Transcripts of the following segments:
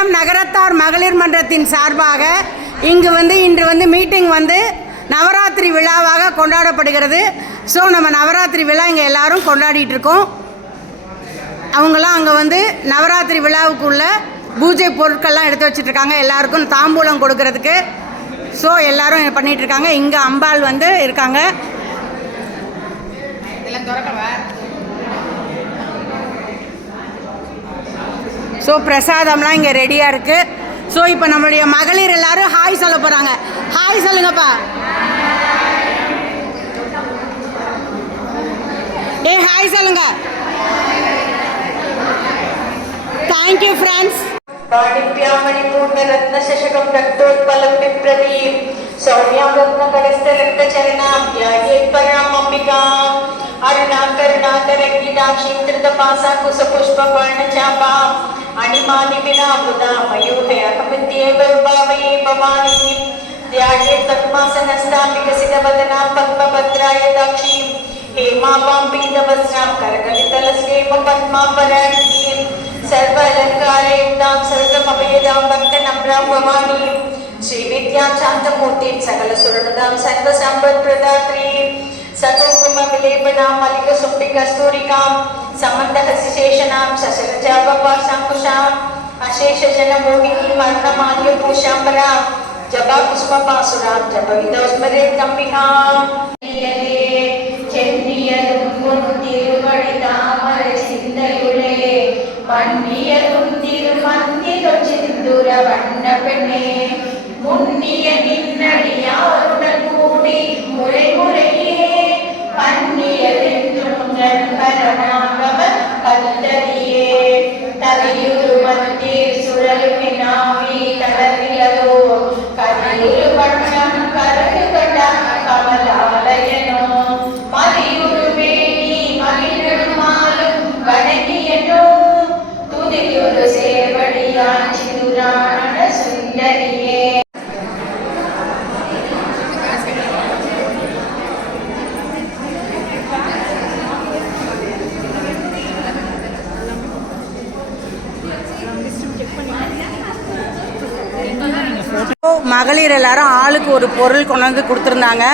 சேலம் நகரத்தார் மகளிர் மன்றத்தின் சார்பாக இங்கு வந்து இன்று வந்து மீட்டிங் வந்து நவராத்திரி விழாவாக கொண்டாடப்படுகிறது. ஸோ நம்ம நவராத்திரி விழா இங்கே எல்லாரும் கொண்டாடிட்டு இருக்கோம். அவங்களாம் அங்கே வந்து நவராத்திரி விழாவுக்குள்ள பூஜை பொருட்கள்லாம் எடுத்து வச்சுட்ருக்காங்க. எல்லாருக்கும் தாம்பூலம் கொடுக்கறதுக்கு. ஸோ எல்லாரும் பண்ணிகிட்டு இருக்காங்க. இங்கே அம்பாள் வந்து இருக்காங்க. ஸோ பிரசாதம்லாம் இங்கே ரெடியாக இருக்குது ஸோ இப்போ நம்மளுடைய மகளிர் எல்லாரும் ஹாய் சொல்ல போகிறாங்க ஹாய் சொல்லுங்கப்பா. ஏ ஹாய் சொல்லுங்க. தேங்க்யூ ஃப்ரெண்ட்ஸ் மாணிப்யாமணி பூர்ண ரத்ன சசகம் ரக்தோத்பலம் விப்ரதீம் சௌமியாம் ரத்ன கடஸ்த ரத்த சரணாம் யாகேத்பராம் அம்பிகாம் रत्नकरस्थरक्तचरणां ध्यायेत्परामम्बिकाम् अरुणाकरुणाकरङ्गिताक्षीं धृतपासा कुसपुष्पपर्णचापाम् अणिमानिविनामृता मयूहे अहमित्येव भावये भवानीं ध्यायेत् पद्मासनस्तां विकसितवदनां पद्मभद्राय दाक्षीं हेमापां पीतवस्त्रां करकलितलस्येम पद्मापराणीम् सर्वालङ्कारयुक्तां सर्वमभेदां भक्तनम्रां भवानीं श्रीविद्यां शान्तमूर्तिं सकलसुरनुदां सर्वसम्पत्प्रदात्रीं सकुङ्कुमविलेपनां मलिकसुम्बिकस्तूरिकां समन्तहसिशेषणां सशरजावपाशाङ्कुशाम् अशेषजनमोहिनीम् अर्णमाल्यभूषाम्बरां जपाकुष्मपासुरां जपविदोस्मरेत्तम्बिकाम् சென்னியதும் முன் திருவடி தாமரை சிந்தையுளே மன்னியதும் திருமந்திரம் சிந்துர வண்ண பெண்ணே முன்னிய நின்னடியாருடன் மகளிர் எல்லாரும் ஆளுக்கு ஒரு பொருள் கொண்டு வந்து கொடுத்துருந்தாங்க.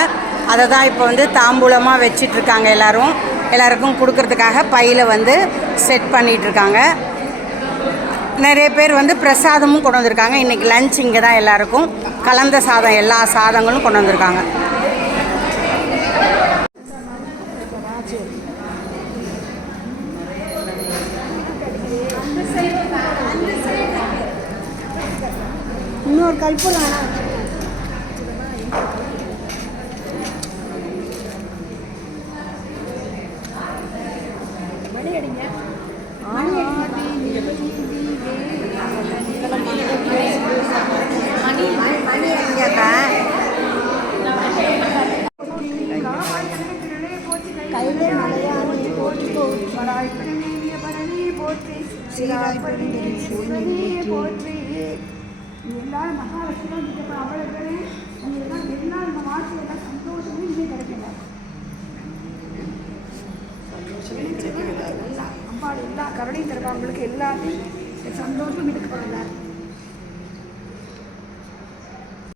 அதை தான் இப்போ வந்து தாம்பூலமாக வச்சிட்ருக்காங்க எல்லாரும். எல்லாருக்கும் கொடுக்கறதுக்காக பையில் வந்து செட் பண்ணிகிட்ருக்காங்க இருக்காங்க நிறைய பேர் வந்து பிரசாதமும் கொண்டு வந்திருக்காங்க. இன்றைக்கி லஞ்ச் இங்கே தான் எல்லாருக்கும். கலந்த சாதம் எல்லா சாதங்களும் கொண்டு வந்திருக்காங்க. இன்னொரு கல்பூரம் போற்றி எல்லாரும் மகாலட்சுமி கிட்ட அவளுக்கு எல்லாம் எல்லா இந்த வாழ்க்கையில சந்தோஷமும் இன்னும் கிடைக்கல அம்பாள் எல்லா கருணையும் தருவாங்களுக்கு எல்லாத்தையும் சந்தோஷம் எடுக்கப்படுறாரு